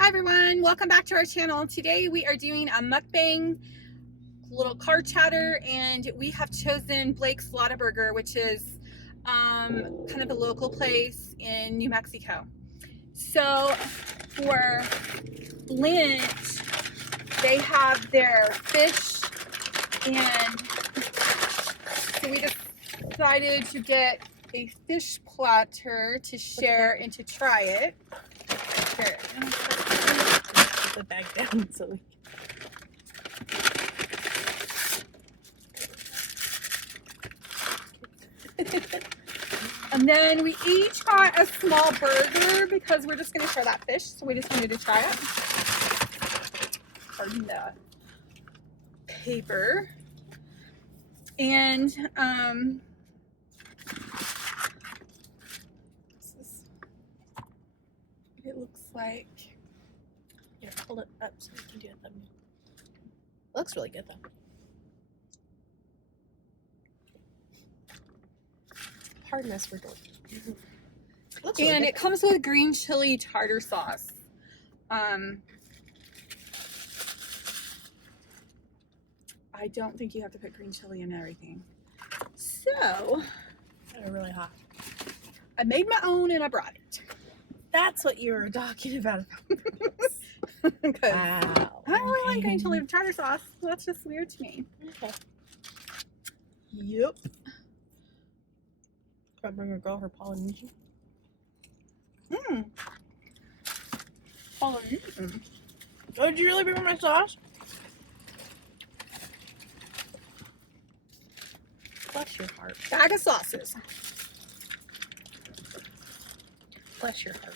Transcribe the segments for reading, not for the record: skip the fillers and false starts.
Hi everyone, welcome back to our channel. Today we are doing a mukbang, little car chatter, and we have chosen Blake's Lotaburger, which is kind of a local place in New Mexico. So for lunch, they have their fish, and so we decided to get a fish platter to share and to try it. Here. Put the bag down so we And then we each got a small burger because we're just going to share that fish, so we just wanted to try it. Pardon the paper. And this is what it looks like. here, hold it up so we can do a thumbnail. It looks really good though. Pardon us for doing. Looks really And good. it comes with green chili tartar sauce. I don't think you have to put green chili in everything. So They're really hot. I made my own and I brought it. That's what you were talking about. Because Wow. I don't really like green chili tartar sauce. That's just weird to me. Okay. Yep. Gotta bring a girl her Polynesian. Polynesian. Oh, did you really bring my sauce? Bless your heart. Bag of sauces. Bless your heart.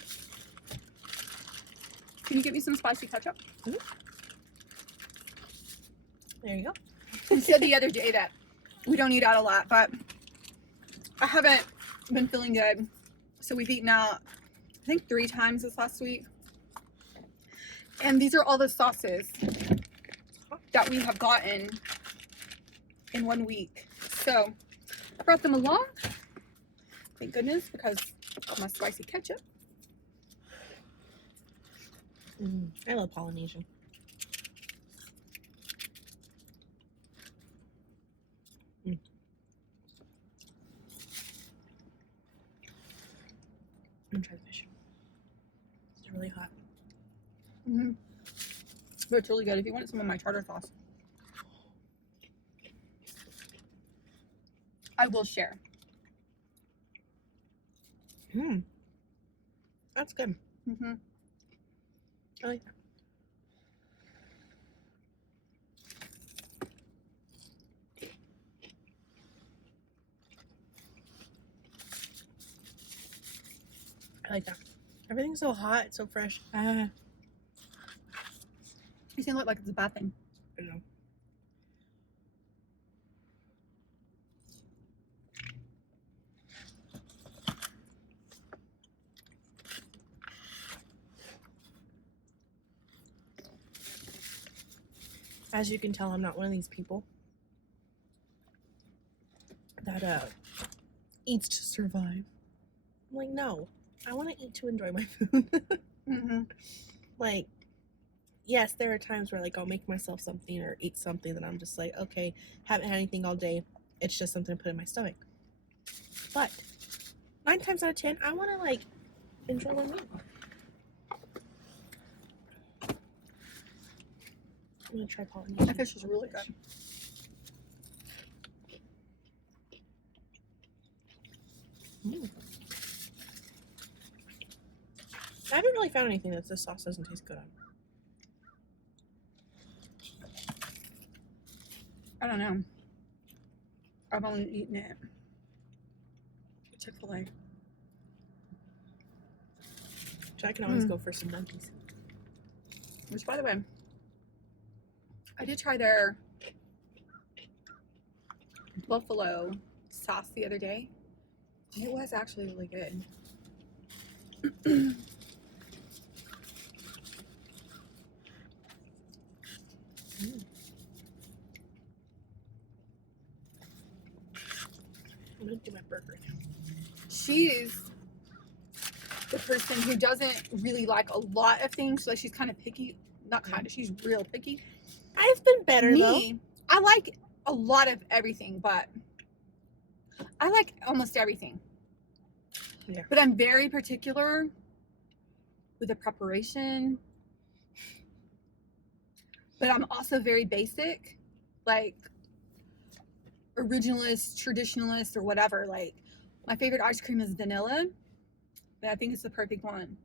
Can you get me some spicy ketchup? There you go. You said the other day that we don't eat out a lot, but I haven't been feeling good. So we've eaten out, I think 3 times this last week. And these are all the sauces that we have gotten in 1 week. So I brought them along. Thank goodness, because of my spicy ketchup. I love Polynesian. I'm gonna try the fish. It's really hot. But it's really good if you want some of my tartar sauce. I will share. That's good. I like that. I like that. Everything's so hot, it's so fresh. You seem like it's a bad thing. I know. As you can tell, I'm not one of these people that eats to survive. I'm like, no, I want to eat to enjoy my food. Like, yes, there are times where like I'll make myself something or eat something that I'm just like, okay, haven't had anything all day. It's just something to put in my stomach. But 9 times out of 10, I want to like enjoy my meal. I'm gonna try Polynesian. That fish is really good. I haven't really found anything that this sauce doesn't taste good on. I don't know. I've only eaten it at Chick-fil-A. So I can always go for some monkeys. Which, by the way, I did try their buffalo sauce the other day. And it was actually really good. I'm gonna do my burger now. Cheese. The person who doesn't really like a lot of things. Like she's kind of picky. Not kind of. She's real picky. I've been better though. I like a lot of everything, but I like almost everything. Yeah. But I'm very particular with the preparation. But I'm also very basic, like originalist, traditionalist, or whatever. Like my favorite ice cream is vanilla, but I think it's the perfect one.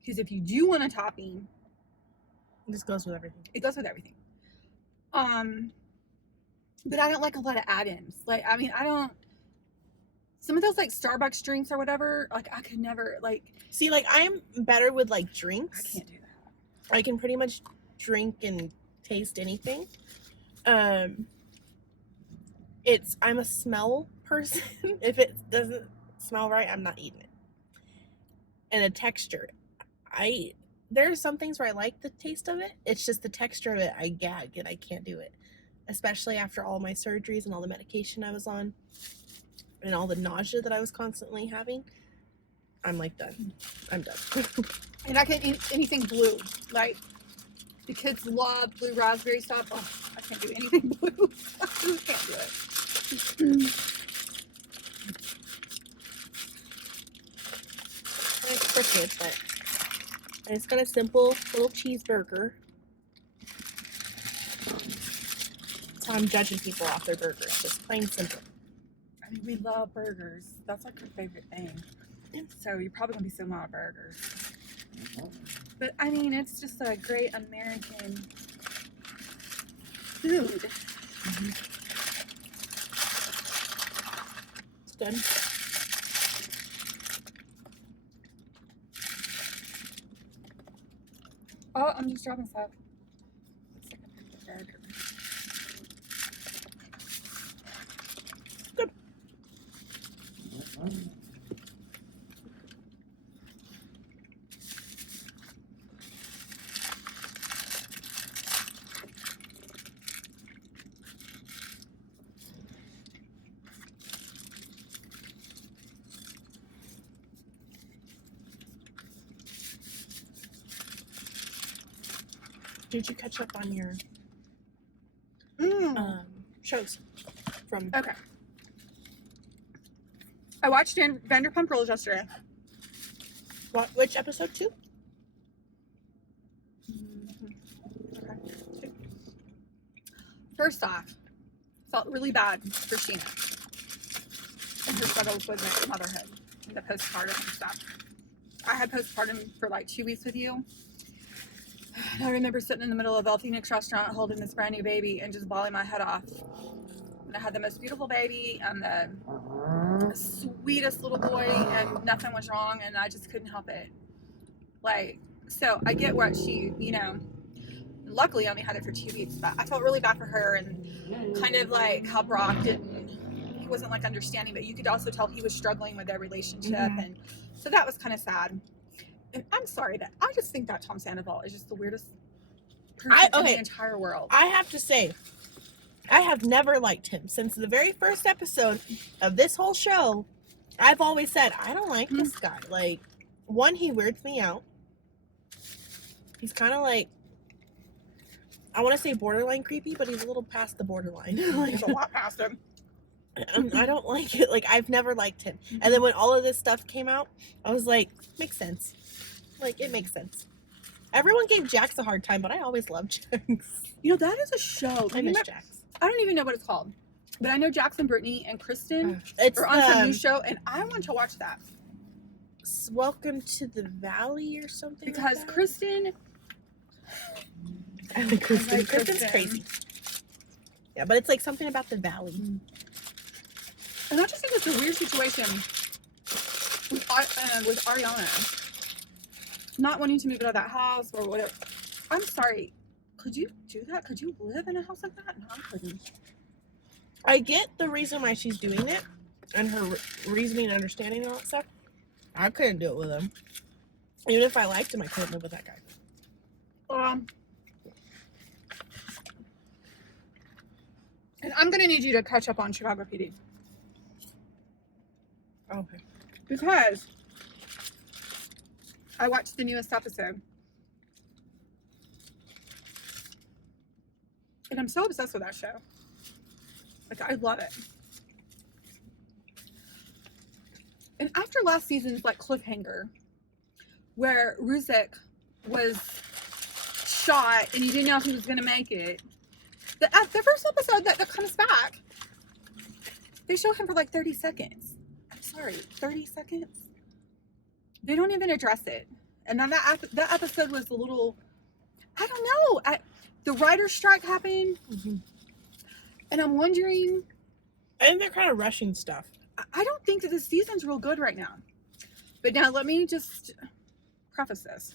Because if you do want a topping, This goes with everything. it goes with everything. But I don't like a lot of add-ins. Like, I mean, I don't. Some of those like Starbucks drinks or whatever, like I could never like. See, like I'm better with like drinks. I can't do that. I can pretty much drink and taste anything. I'm a smell person. If it doesn't smell right, I'm not eating it. And a texture. There are some things where I like the taste of it. It's just the texture of it, I gag and I can't do it. Especially after all my surgeries and all the medication I was on and all the nausea that I was constantly having. I'm like done. I'm done. And I can eat anything blue. Like the kids love blue raspberry stuff. Oh, I can't do anything blue. I can't do it. It's for kids, but I just got a simple little cheeseburger. That's how I'm judging people off their burgers. Just plain simple. I mean, we love burgers. That's like our favorite thing. So you're probably gonna be so mad at burgers. But I mean, it's just a great American food. Mm-hmm. It's good. Oh, I'm just dropping stuff. Looks like I picked a burger. Good. Did you catch up on your shows from? Okay. I watched Vanderpump Rules yesterday. Which episode 2? Okay. First off, felt really bad for Sheena and her struggles with motherhood and the postpartum and stuff. I had postpartum for like 2 weeks with you. And I remember sitting in the middle of El Phoenix restaurant holding this brand new baby and just bawling my head off. And I had the most beautiful baby and the sweetest little boy, and nothing was wrong, and I just couldn't help it. Like, so I get what she, luckily I only had it for 2 weeks, but I felt really bad for her, and kind of like how Brock he wasn't like understanding, but you could also tell he was struggling with their relationship. Mm-hmm. And so that was kind of sad. And I'm sorry, but I just think that Tom Sandoval is just the weirdest person in the entire world. I have to say, I have never liked him. Since the very first episode of this whole show, I've always said, I don't like this guy. Like, one, he weirds me out. He's kind of like, I want to say borderline creepy, but he's a little past the borderline. Like, he's a lot past him. I don't like it. Like, I've never liked him. Mm-hmm. And then when all of this stuff came out, I was like, makes sense. Like, it makes sense. Everyone gave Jax a hard time, but I always loved Jax. That is a show. I miss Jax. I don't even know what it's called, but I know Jackson, Brittany, and Kristen are on some new show, and I want to watch that. Welcome to the Valley or something. Because like Kristen, I like Kristen. Kristen's crazy. Yeah, but it's like something about the Valley. And I just think it's a weird situation with Ariana not wanting to move out of that house or whatever. I'm sorry. Could you do that? Could you live in a house like that? No, I couldn't. I get the reason why she's doing it and her reasoning and understanding and all that stuff. I couldn't do it with him. Even if I liked him, I couldn't live with that guy. And I'm going to need you to catch up on Chicago PD. Okay. Because I watched the newest episode. And I'm so obsessed with that show. Like, I love it. And after last season's, like, cliffhanger, where Ruzek was shot and you didn't know if he was going to make it, the first episode that comes back, they show him for, like, 30 seconds. I'm sorry, 30 seconds? They don't even address it. And then that episode was a little, I don't know. The writer's strike happened. Mm-hmm. And I'm wondering. I think they're kind of rushing stuff. I don't think that this season's real good right now. But now let me just preface this.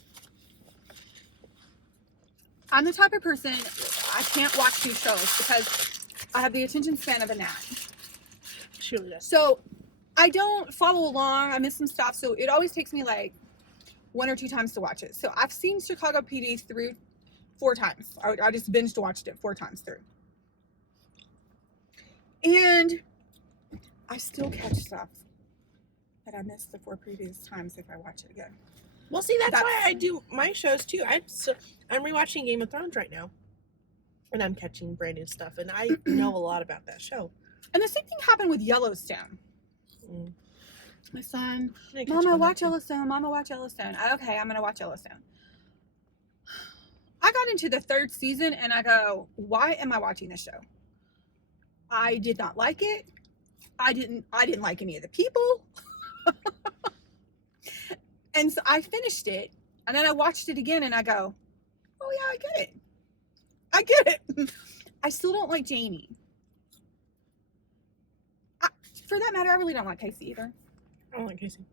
I'm the type of person, I can't watch these shows because I have the attention span of a gnat. She really does. So I don't follow along. I miss some stuff. So it always takes me like 1 or 2 times to watch it. So I've seen Chicago PD through 4 times. I just binged watched it 4 times through. And I still catch stuff that I missed the 4 previous times if I watch it again. Well, see, that's why I do my shows too. I'm rewatching Game of Thrones right now, and I'm catching brand new stuff, and I know a lot about that show. And the same thing happened with Yellowstone. Mm. My son, Mama, watch Yellowstone. Mama, watch Yellowstone. Okay, I'm gonna watch Yellowstone. I got into the 3rd season, and I go, why am I watching this show? I did not like it. I didn't like any of the people. And so I finished it, and then I watched it again, and I go, oh yeah, I get it. I get it. I still don't like Jamie. For that matter, I really don't like Casey either. I don't like Casey.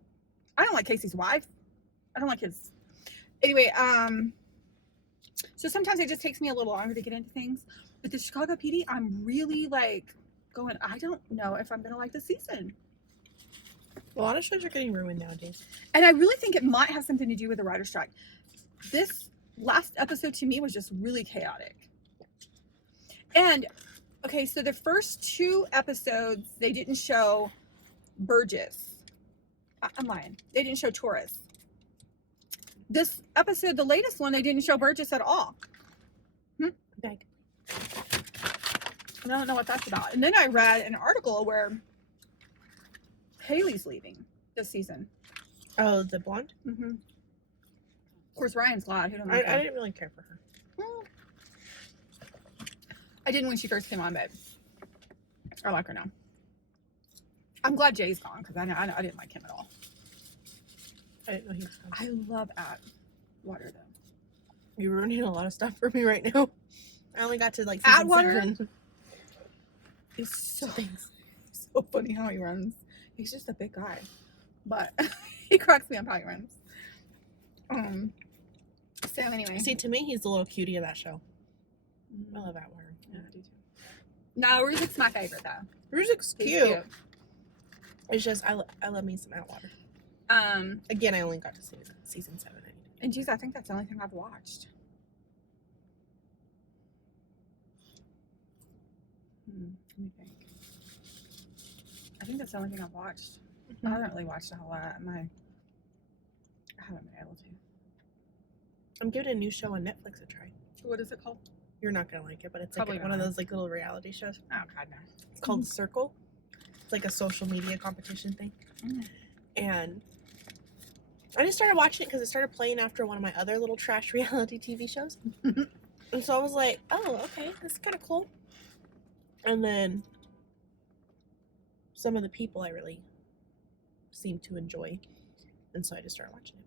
I don't like Casey's wife. I don't like his. Anyway, so sometimes it just takes me a little longer to get into things. But the Chicago PD, I'm really like going, I don't know if I'm going to like the season. A lot of shows are getting ruined nowadays. And I really think it might have something to do with the writer's strike. This last episode to me was just really chaotic. And, okay, so the first 2 episodes, they didn't show Burgess. I'm lying. They didn't show Torres. This episode, the latest one, they didn't show Burgess at all. Bag. I don't know what that's about. And then I read an article where Haley's leaving this season. Oh, the blonde? Mm-hmm. Of course, Ryan's glad. I didn't really care for her. Well, I didn't when she first came on, but I like her now. I'm glad Jay's gone because I didn't like him at all. I didn't know he was gone. I love Atwater though. You're ruining a lot of stuff for me right now. I only got to like Atwater? 7. He's so funny how he runs. He's just a big guy, but he cracks me up how he runs. So anyway, See, to me, he's the little cutie of that show. I love Atwater. Yeah, I do too. No, Ruzek's my favorite though. Ruzek's He's cute. It's just I love me some Atwater. Again, I only got to see season 7. And geez, I think that's the only thing I've watched. Let me think. I think that's the only thing I've watched. Mm-hmm. I haven't really watched a whole lot. I haven't been able to. I'm giving a new show on Netflix a try. What is it called? You're not gonna like it, but it's Probably like one of not. those like little reality shows. Oh God, no. It's called Circle. It's like a social media competition thing. And I just started watching it because it started playing after one of my other little trash reality TV shows. And so I was like, oh, okay, this is kind of cool. And then some of the people I really seem to enjoy. And so I just started watching it.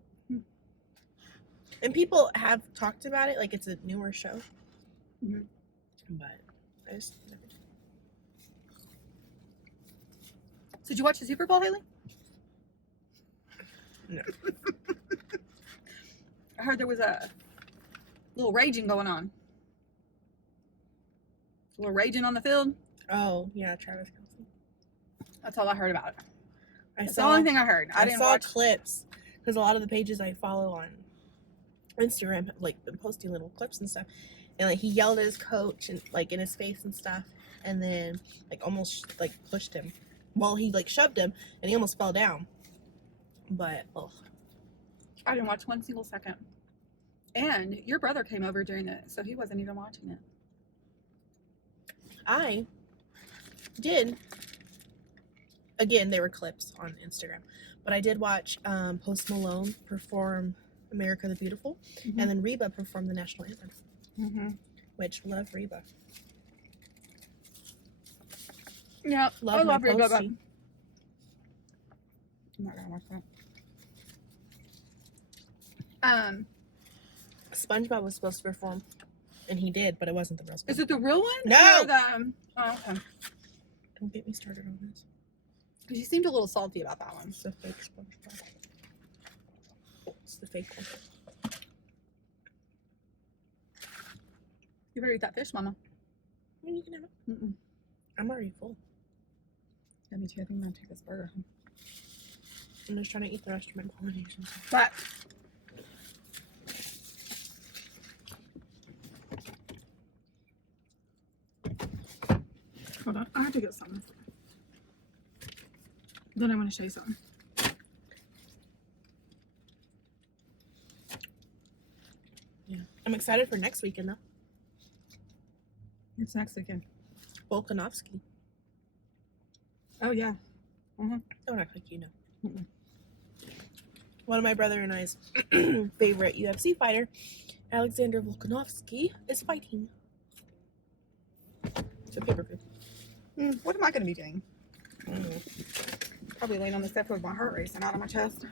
And people have talked about it like it's a newer show. But I just never did. So did you watch the Super Bowl, Haley? No. I heard there was a little raging going on. A little raging on the field. Oh, yeah, Travis Kelce. That's all I heard about it. That's the saw, only thing I heard. I didn't saw watch clips because a lot of the pages I follow on Instagram have like been posting little clips and stuff. And like he yelled at his coach and like in his face and stuff, and then like almost like pushed him. Well, he like shoved him and he almost fell down. But I didn't watch one single second. And your brother came over during it, so he wasn't even watching it. I did. Again, they were clips on Instagram, but I did watch Post Malone perform "America the Beautiful," and then Reba perform the national anthem. Which love Reba. Yeah, I love Reba. But Posty. I'm not gonna watch that. SpongeBob was supposed to perform, and he did, but it wasn't the real SpongeBob. Is it the real one? No! Or the, oh, okay. Don't get me started on this. Because you seemed a little salty about that one. It's the fake SpongeBob. It's the fake one. You better eat that fish, Mama. I mean, you can have it. Mm-mm. I'm already full. Yeah, me too. I think I'm gonna take this burger home. I'm just trying to eat the rest of my pollination. But hold on, I have to get something. Then I want to show you something. Yeah, I'm excited for next weekend though. It's next weekend. Volkanovski. Oh yeah. Don't act like you know. Mm-mm. One of my brother and I's favorite UFC fighter, Alexander Volkanovski, is fighting. It's a pay-per-view. What am I gonna be doing? Probably laying on the sofa with my heart racing out of my chest.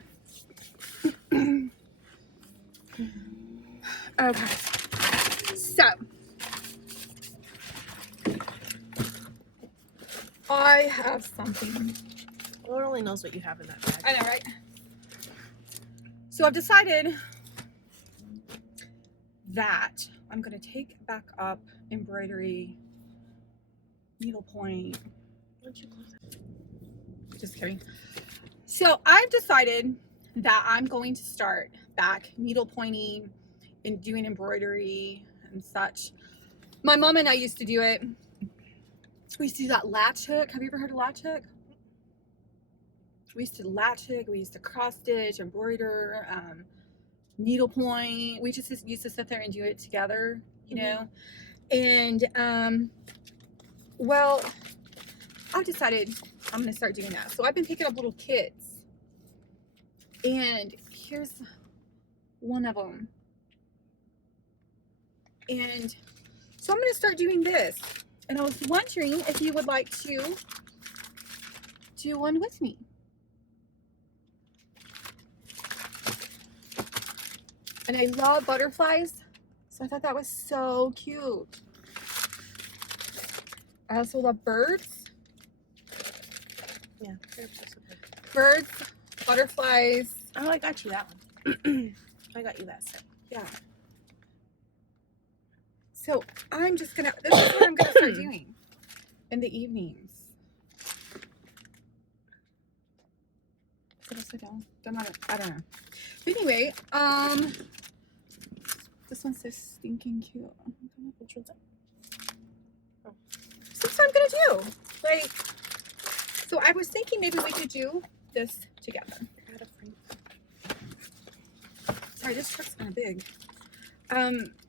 Okay. So I have something. Lord only knows what you have in that bag. I know, right? So I've decided that I'm going to take back up embroidery, needlepoint. Why don't you close it? Just kidding. So I've decided that I'm going to start back needlepointing and doing embroidery and such. My mom and I used to do it. We used to do that latch hook. Have you ever heard of latch hook? We used to latch hook, we used to cross stitch, embroider, needlepoint. We just used to sit there and do it together, you know. And well, I've decided I'm gonna start doing that. So I've been picking up little kits, and here's one of them. And so I'm gonna start doing this. And I was wondering if you would like to do one with me. And I love butterflies, so I thought that was so cute. I also love birds. Yeah. Birds, butterflies. Oh, I got you that one. I got you that set. Yeah. So I'm just gonna, this is what I'm gonna start doing in the evenings. Did I sit down? I don't know. But anyway, this one's so stinking cute. Which one's that? Oh. So that's what I'm gonna do. Like, so I was thinking maybe we could do this together. Sorry, this truck's kind of big.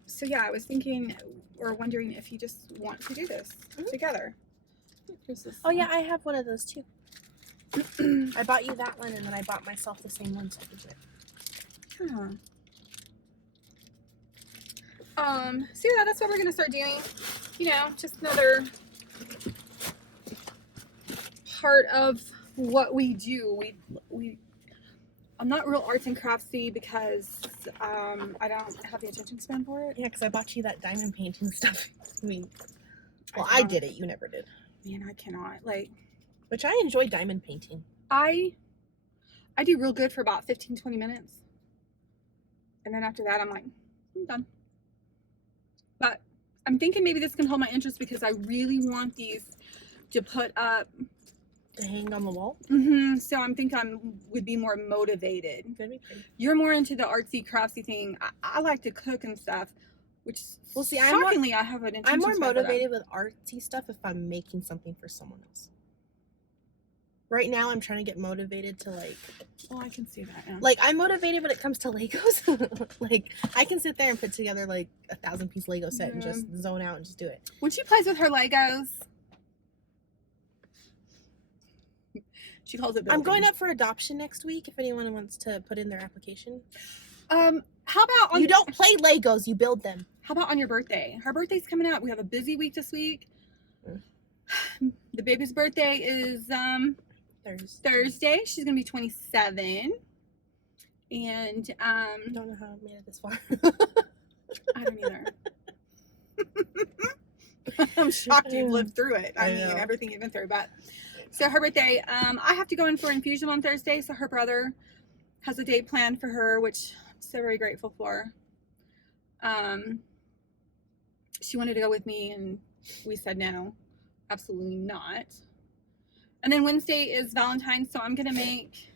So yeah, I was thinking or wondering if you just want to do this together. This Oh yeah, I have one of those too. I bought you that one, and then I bought myself the same one, so I could do it. So yeah, that's what we're gonna start doing. You know, just another part of what we do. I'm not real arts and craftsy because I don't have the attention span for it. Yeah, because I bought you that diamond painting stuff. I mean, well, I did it. You never did. Man, I cannot. Like, which I enjoy diamond painting. I do real good for about 15-20 minutes. And then after that, I'm like, I'm done. But I'm thinking maybe this can hold my interest because I really want these to put up. To hang on the wall? So I'm thinking I would be more motivated. That'd be pretty. You're more into the artsy, craftsy thing. I like to cook and stuff, which well, see, shockingly, I have an intention. I'm more motivated with artsy stuff if I'm making something for someone else. right now I'm trying to get motivated to like. Well, I can see that. Yeah. Like, I'm motivated when it comes to Legos. Like, I can sit there and put together like a 1,000-piece Lego set and just zone out and just do it. When she plays with her Legos, she calls it building. I'm going up for adoption next week if anyone wants to put in their application. How about you don't play Legos, you build them. How about on your birthday? Her birthday's coming up. We have a busy week this week. The baby's birthday is Thursday. She's gonna be 27. And I don't know how I made it this far. I don't either. I'm shocked you've lived through it. I mean, everything you've been through. But so her birthday, I have to go in for infusion on Thursday. So her brother has a date planned for her, which I'm so very grateful for. She wanted to go with me, and we said no, absolutely not. And then Wednesday is Valentine's, so I'm gonna make.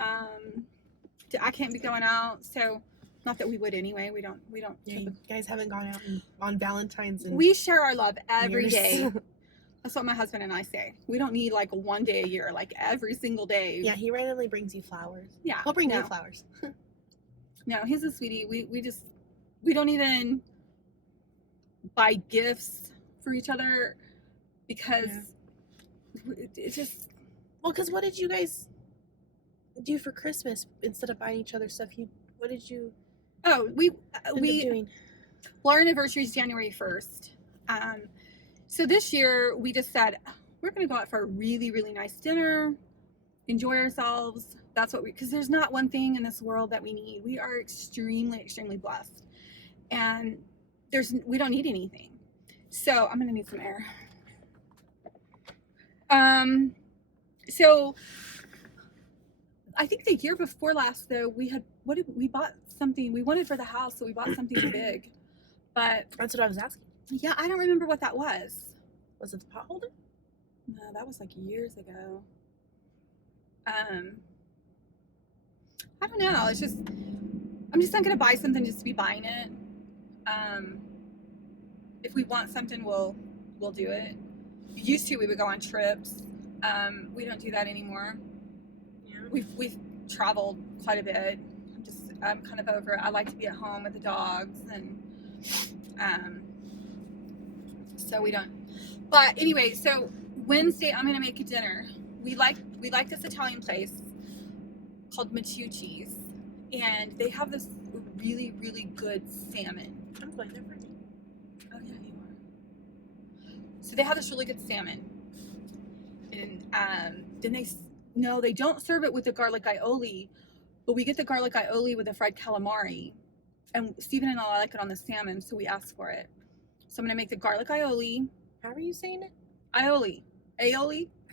I can't be going out, so not that we would anyway. We don't. Yeah, you guys haven't gone out on Valentine's. We share our love every day. That's what my husband and I say. We don't need like one day a year, like every single day. Yeah, he randomly brings you flowers. Yeah, he'll bring you flowers. No, he's a sweetie. We don't even buy gifts for each other because it's just. Well, because what did you guys do for Christmas instead of buying each other stuff? What did you? Oh, we doing? Well, our anniversary is January 1st. So this year we just said we're going to go out for a really, really nice dinner, enjoy ourselves. That's what because there's not one thing in this world that we need. We are extremely, extremely blessed, and we don't need anything. So I'm going to need some air. So I think the year before last though, we bought something we wanted for the house, so we bought something big. But that's what I was asking. Yeah, I don't remember what that was. Was it the pot holder? No, that was like years ago. I don't know. It's just I'm just not gonna buy something just to be buying it. If we want something, we'll do it. Used to, we would go on trips. We don't do that anymore. Yeah. We've traveled quite a bit. I'm kind of over it. I like to be at home with the dogs, and so we don't. But anyway, so Wednesday I'm gonna make a dinner. We like this Italian place called Matucci's, and they have this really, really good salmon. I'm going there for me. Oh yeah, you are. So they have this really good salmon, and then they don't serve it with the garlic aioli, but we get the garlic aioli with the fried calamari, and Stephen and I like it on the salmon, so we asked for it. So I'm gonna make the garlic aioli. How are you saying it? Aioli. I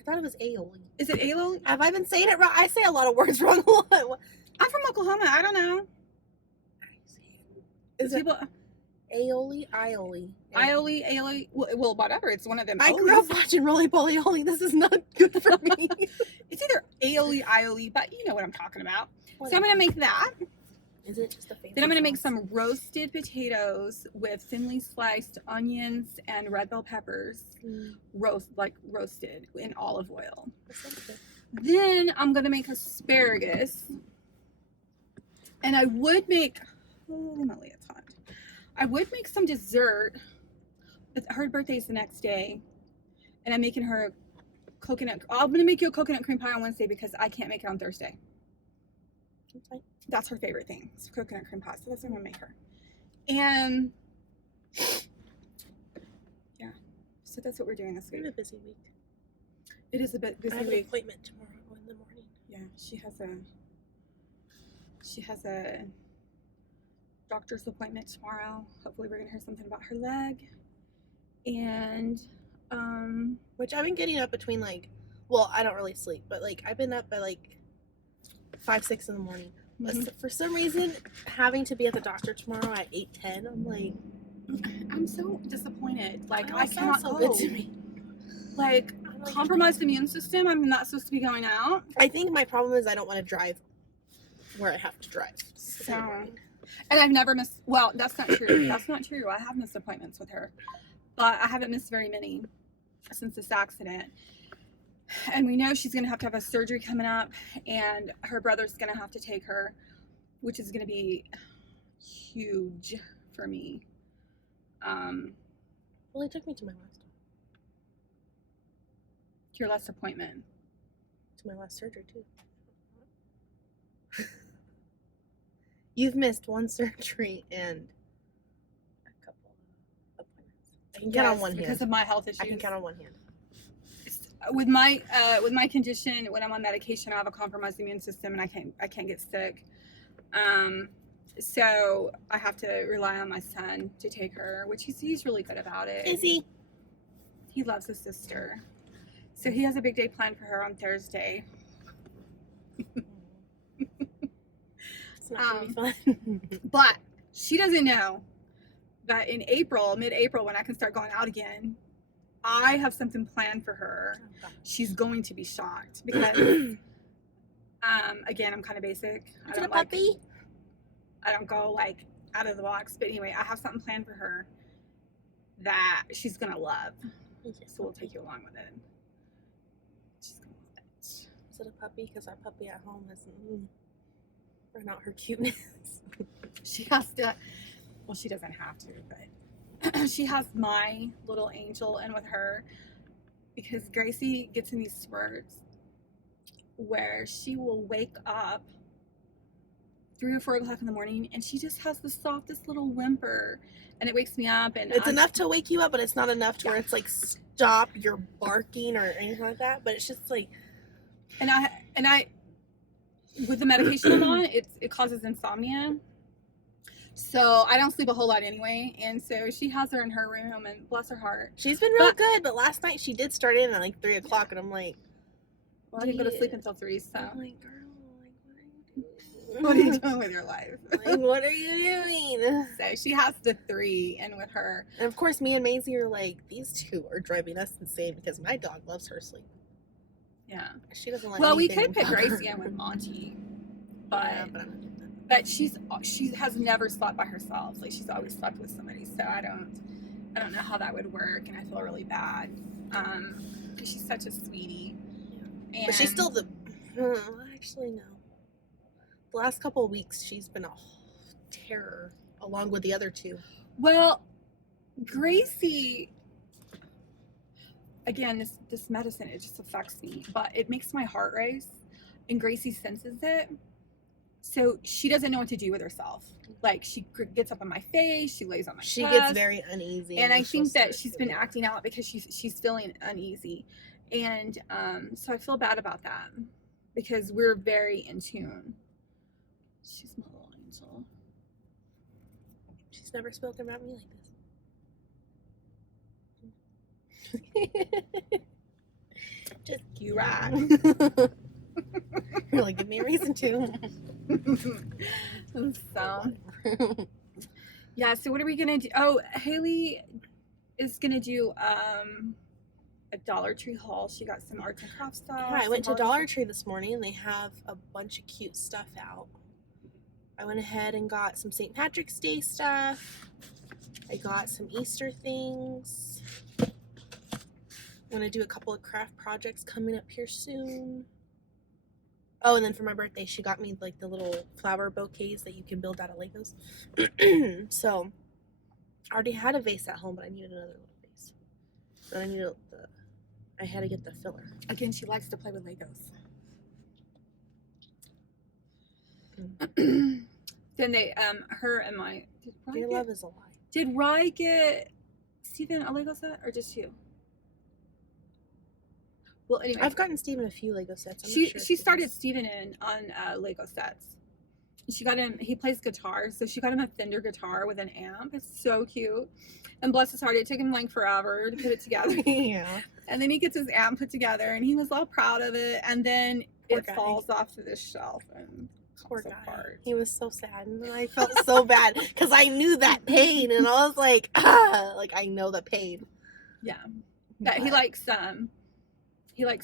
thought it was aioli. Is it aioli? Have I been saying it wrong? I say a lot of words wrong a lot. I'm from Oklahoma. I don't know. Is it aioli? Aioli. Well, whatever. It's one of them. I grew up watching Roly Poly Oly. This is not good for me. It's either aioli, but you know what I'm talking about. So I'm gonna make that. Is it just a fancy Then I'm gonna make some roasted potatoes with thinly sliced onions and red bell peppers, roasted in olive oil. Then I'm gonna make asparagus, and I would make. Holy moly, it's hot. I would make some dessert, but her birthday's the next day, and I'm making her coconut. I'm gonna make you a coconut cream pie on Wednesday because I can't make it on Thursday. Okay. That's her favorite thing. It's coconut cream pie. So that's what I'm gonna make her. And yeah, so that's what we're doing this week. It's a busy week. It is a bit busy I have week. An appointment tomorrow in the morning. Yeah, she has a doctor's appointment tomorrow. Hopefully we're gonna hear something about her leg. And which I've been getting up between I don't really sleep, but I've been up by 5, 6 in the morning. Mm-hmm. But for some reason, having to be at the doctor tomorrow at 8:10, I'm so disappointed. I cannot so go. good to me. Compromised immune system. I'm not supposed to be going out. I think my problem is I don't want to drive where I have to drive. So, and I've never missed. Well, that's not true. That's not true. I have missed appointments with her, but I haven't missed very many since this accident. And we know she's going to have a surgery coming up, and her brother's going to have to take her, which is going to be huge for me. Well, he took me to my last appointment. To my last surgery, too. You've missed one surgery and a couple appointments. I can count on one hand. Because of my health issues. I can count on one hand. With my condition, when I'm on medication, I have a compromised immune system, and I can't get sick. So I have to rely on my son to take her, which he's really good about it. Is he? He loves his sister. So he has a big day planned for her on Thursday. It's not gonna be fun. But she doesn't know that in mid-April, when I can start going out again, I have something planned for her. Oh, she's going to be shocked because, again, I'm kind of basic. Is it a puppy? I don't go like out of the box. But anyway, I have something planned for her that she's gonna love. So we'll take you along with it. She's gonna love it. Is it a puppy? Because our puppy at home hasn't run out her cuteness. She has to. Well, she doesn't have to, but she has my little angel in with her, because Gracie gets in these spurts where she will wake up 3 or 4 o'clock in the morning, and she just has the softest little whimper, and it wakes me up. And it's enough to wake you up, but it's not enough to where it's like stop your barking or anything like that. But it's just like, and I with the medication I'm on, it causes insomnia. So I don't sleep a whole lot anyway, and so she has her in her room, and bless her heart. She's been real good, but last night she did start in at like 3 o'clock, and I'm like, well, I didn't go to sleep until 3, so. I'm like, girl, what are you doing with your life? Like, what are you doing? So she has the 3 in with her. And of course, me and Maisie are like, these two are driving us insane because my dog loves her sleep. Yeah. She doesn't like. Well, we could have put Gracie in with Monty, but yeah, but I'm not doing that. but she has never slept by herself. Like, she's always slept with somebody. So I don't know how that would work, and I feel really bad. Because she's such a sweetie. Yeah. But she's still actually no. The last couple of weeks, she's been a terror, along with the other 2. Well, Gracie, again, this medicine, it just affects me, but it makes my heart race, and Gracie senses it, so she doesn't know what to do with herself. Like, she gets up on my face, she lays on my chest. She gets very uneasy, and I think that she's been acting out because she's feeling uneasy, and so I feel bad about that, because we're very in tune. She's my little angel. She's never spoken about me like this. Just You right. You're like, give me a reason to. So, yeah, so what are we gonna do? Oh, Haley is gonna do a Dollar Tree haul. She got some arts and crafts stuff. Yeah, I went to Dollar Tree this morning, and they have a bunch of cute stuff out. I went ahead and got some St. Patrick's Day stuff. I got some Easter things. I'm gonna do a couple of craft projects coming up here soon. Oh, and then for my birthday, she got me like the little flower bouquets that you can build out of Legos. So I already had a vase at home, but I needed another little vase. But I had to get the filler. Again, she likes to play with Legos. Then they, her and my. Your love is a lie. Did Rye get Steven a Lego set, or just you? Well, anyway, I've gotten Steven a few Lego sets. She started Steven in on Lego sets. She got him. He plays guitar, so she got him a Fender guitar with an amp. It's so cute. And bless his heart, it took him like forever to put it together. Yeah. And then he gets his amp put together, and he was all proud of it. And then Poor it guy. falls off to this shelf and Poor comes guy. apart. He was so sad, and I felt so bad because I knew that pain, and I was like, like I know the pain. Yeah, that he likes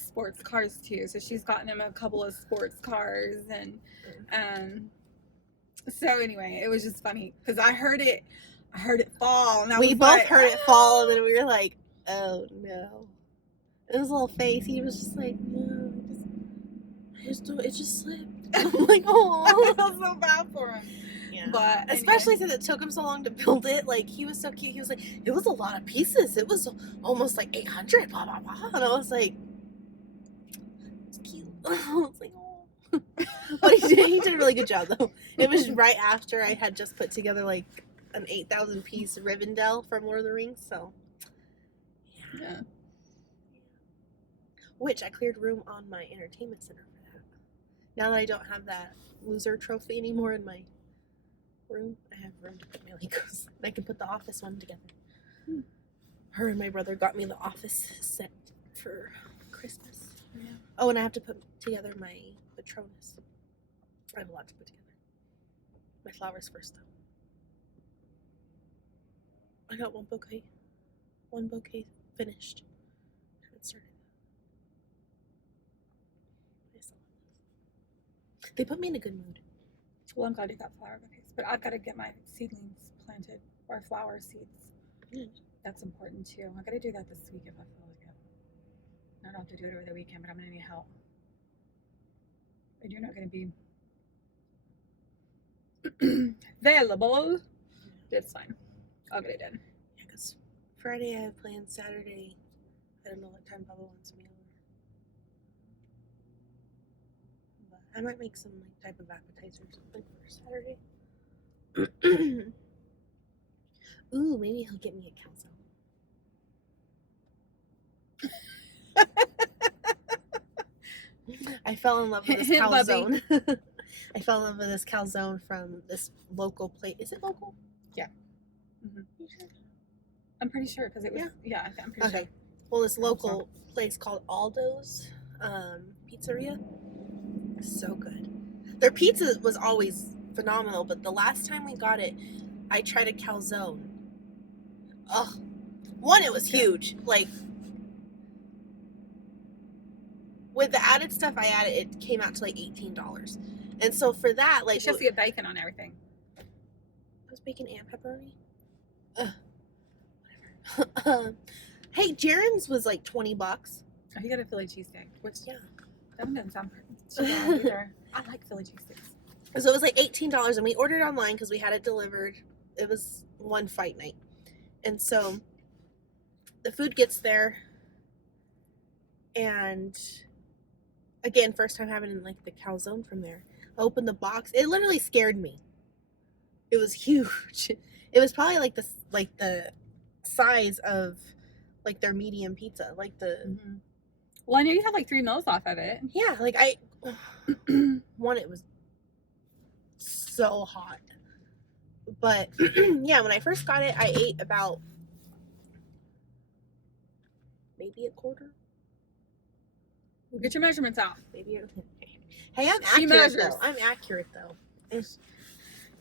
sports cars too. So she's gotten him a couple of sports cars, and so anyway, it was just funny because I heard it fall, and we both heard it fall, and then we were like, oh no. his little face, he was just like, yeah, it just slipped. I'm like, oh, I feel so bad for him. yeah. But Especially since it took him so long to build it. Like, he was so cute. He was like, it was a lot of pieces. It was almost like 800, blah, blah, blah. And I was like, it's cute. I was like, oh. But he did a really good job, though. It was right after I had just put together, like, an 8,000 piece Rivendell from Lord of the Rings, so. Yeah. Which I cleared room on my entertainment center for that. Now that I don't have that loser trophy anymore in my room, I have room to put my Legos. I can put the office one together. Her and my brother got me the office set for Christmas. Yeah. Oh, and I have to put together my Patronus. I have a lot to put together. My flowers first, though. I got one bouquet. One bouquet finished. I haven't started. They put me in a good mood. Well, I'm glad you got flower bouquets, but I've got to get my seedlings planted, or flower seeds. That's important too. I got to do that this week if I feel like it. I don't have to do it over the weekend, but I'm gonna need help. And you're not gonna be available. It's fine. I'll get it done. Yeah, because Friday I have plans. Saturday, I don't know what time Bubba wants me over. But I might make some like type of appetizer or something for Saturday. Ooh, maybe he'll get me a calzone. I fell in love with this calzone. I fell in love with this calzone from this local place. Is it local? Yeah. Mm-hmm. You sure? I'm pretty sure because it was. Yeah, I'm pretty sure. Well, this local place called Aldo's Pizzeria. So good. Their pizza was always phenomenal, but the last time we got it, I tried a calzone. Ugh. One, it was huge. Like, with the added stuff I added, it came out to like $18. And so for that, like, you should see a bacon on everything. I was bacon and pepperoni. Whatever. Hey, Jaren's was like $20. Oh, he got a Philly cheesesteak, which yeah, that one doesn't sound too bad either. I like Philly cheesesteaks. So it was like $18, and we ordered online because we had it delivered. It was one fight night, and so the food gets there, and again, first time having like the calzone from there. I opened the box. It literally scared me. It was huge. It was probably like the size of like their medium pizza, like the. Mm-hmm. Well, I know you had like 3 meals off of it. Yeah, like one, it was so hot. But yeah, when I first got it, I ate about maybe a quarter. Get your measurements out. Maybe. Hey, I'm accurate though. I'm accurate though.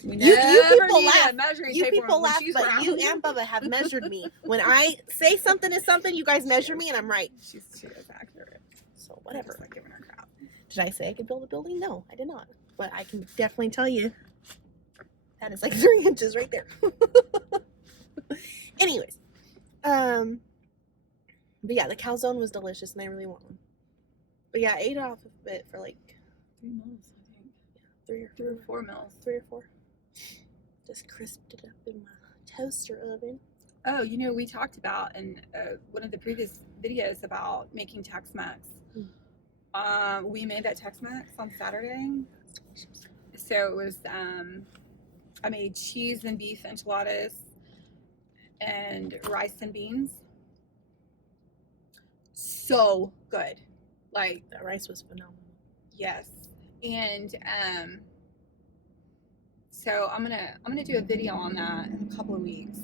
You people laugh. You people laugh, but you and Bubba have measured me. When I say something is something, you guys measure me, and I'm right. She is accurate. So whatever. Like giving her crap. Did I say I could build a building? No, I did not. But I can definitely tell you that is like 3 inches right there. Anyways, but yeah, the calzone was delicious, and I really want one. But yeah, I ate off of it for like 3 meals, I think. Yeah, 3 or 4 meals. 3 or 4. Just crisped it up in my toaster oven. Oh, you know, we talked about in one of the previous videos about making Tex-Mex. We made that Tex-Mex on Saturday. So it was, I made cheese and beef enchiladas and rice and beans. So good. Like, that rice was phenomenal. Yes. And so I'm gonna do a video on that in a couple of weeks.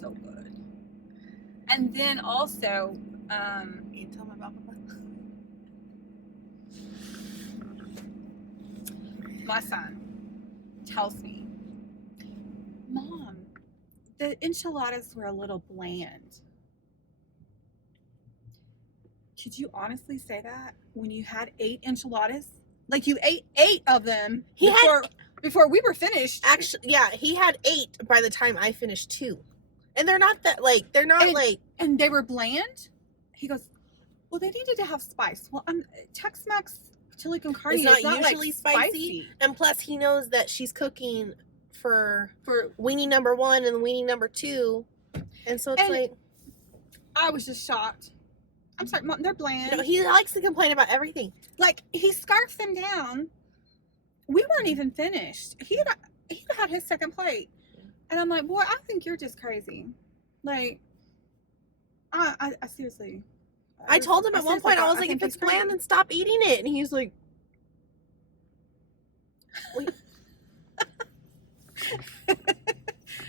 So good. And then also, you tell me about my son tells me, Mom, the enchiladas were a little bland. Could you honestly say that when you had 8 enchiladas? Like, you ate 8 of them before we were finished. Actually, yeah, he had 8 by the time I finished 2. And they're not that, like, and they were bland? he goes, well, they needed to have spice. Well, Tex-Mex chili con carne It's is not not usually like spicy. And plus, he knows that she's cooking for weenie number 1 and weenie number 2. And so it's like... I was just shocked. I'm sorry, Mom, they're bland. No, he likes to complain about everything. Like, he scarfed them down. We weren't even finished. He had his second plate. And I'm like, boy, I think you're just crazy. Like, I seriously... I told him at one point, I was like, if it's bland, then stop eating it. And he's like... Wait.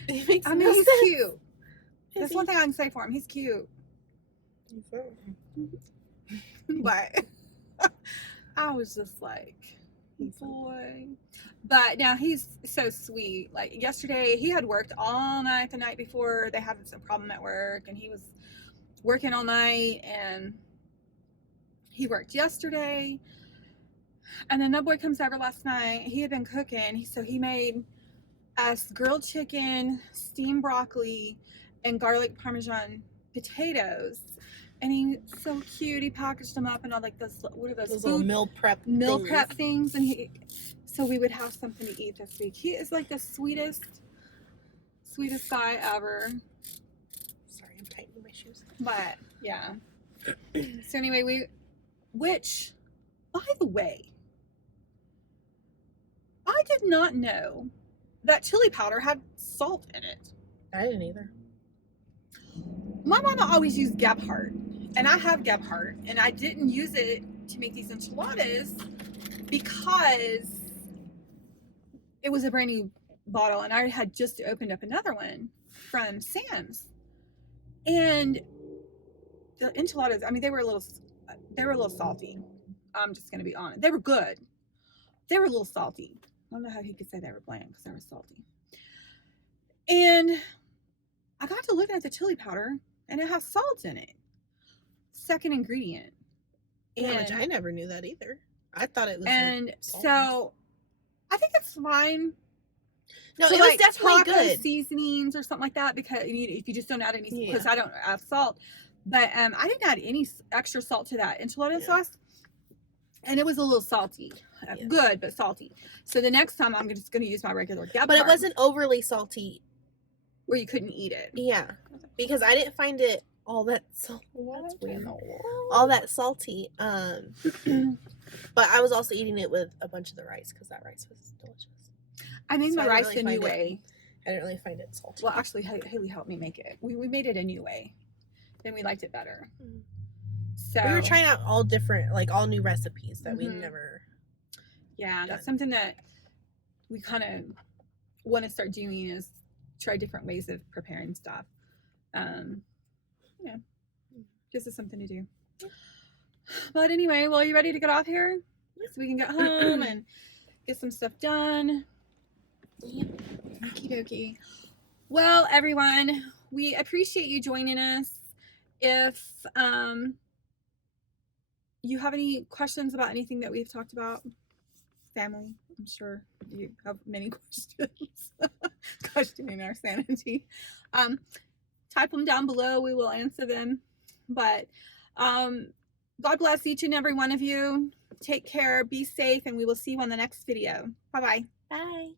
It makes I mean, no he's sense. cute. That's one thing I can say for him. He's cute. But I was just like, boy. But now he's so sweet. Like yesterday, he had worked all night the night before. They had some problem at work, and he was working all night, and he worked yesterday. And then that boy comes over last night. He had been cooking, so he made us grilled chicken, steamed broccoli, and garlic parmesan potatoes. And he's so cute. He packaged them up and all like those, what are those little meal prep things. And so we would have something to eat this week. He is like the sweetest guy ever. Sorry, I'm tightening my shoes. But yeah. So anyway, which, by the way, I did not know that chili powder had salt in it. I didn't either. My mama always used Gebhardt, and I have Gebhardt, and I didn't use it to make these enchiladas because it was a brand new bottle, and I had just opened up another one from Sam's. And the enchiladas, I mean, they were a little salty. I'm just gonna be honest. They were good. They were a little salty. I don't know how he could say they were bland because they were salty. And I got to looking at the chili powder, and it has salt in it. Second ingredient. Yeah, which I never knew that either. I thought it was. And like so, I think it's fine. No, so it was like definitely good. Seasonings or something like that, because if you just don't add any, because Yeah. I don't add salt. But I didn't add any extra salt to that enchilada sauce. And it was a little salty. Good, but salty. So the next time I'm just going to use my regular Gebhardt. But it wasn't overly salty. Where you couldn't eat it. Yeah. Because I didn't find it all that salty. That's weird. All that salty. But I was also eating it with a bunch of the rice because that rice was delicious. I made my rice a new way. I didn't really find it salty. Well, actually, Haley helped me make it. We made it a new way. Then we liked it better. So we were trying out all different, like all new recipes that we never. Yeah, that's something that we kind of want to start doing, is try different ways of preparing stuff. Yeah, gives us something to do. But anyway, well, are you ready to get off here so we can get home and get some stuff done? Okie dokie. Well, everyone, we appreciate you joining us. If you have any questions about anything that we've talked about, family, I'm sure you have many questions, questioning our sanity. Type them down below. We will answer them. But God bless each and every one of you. Take care. Be safe. And we will see you on the next video. Bye-bye. Bye.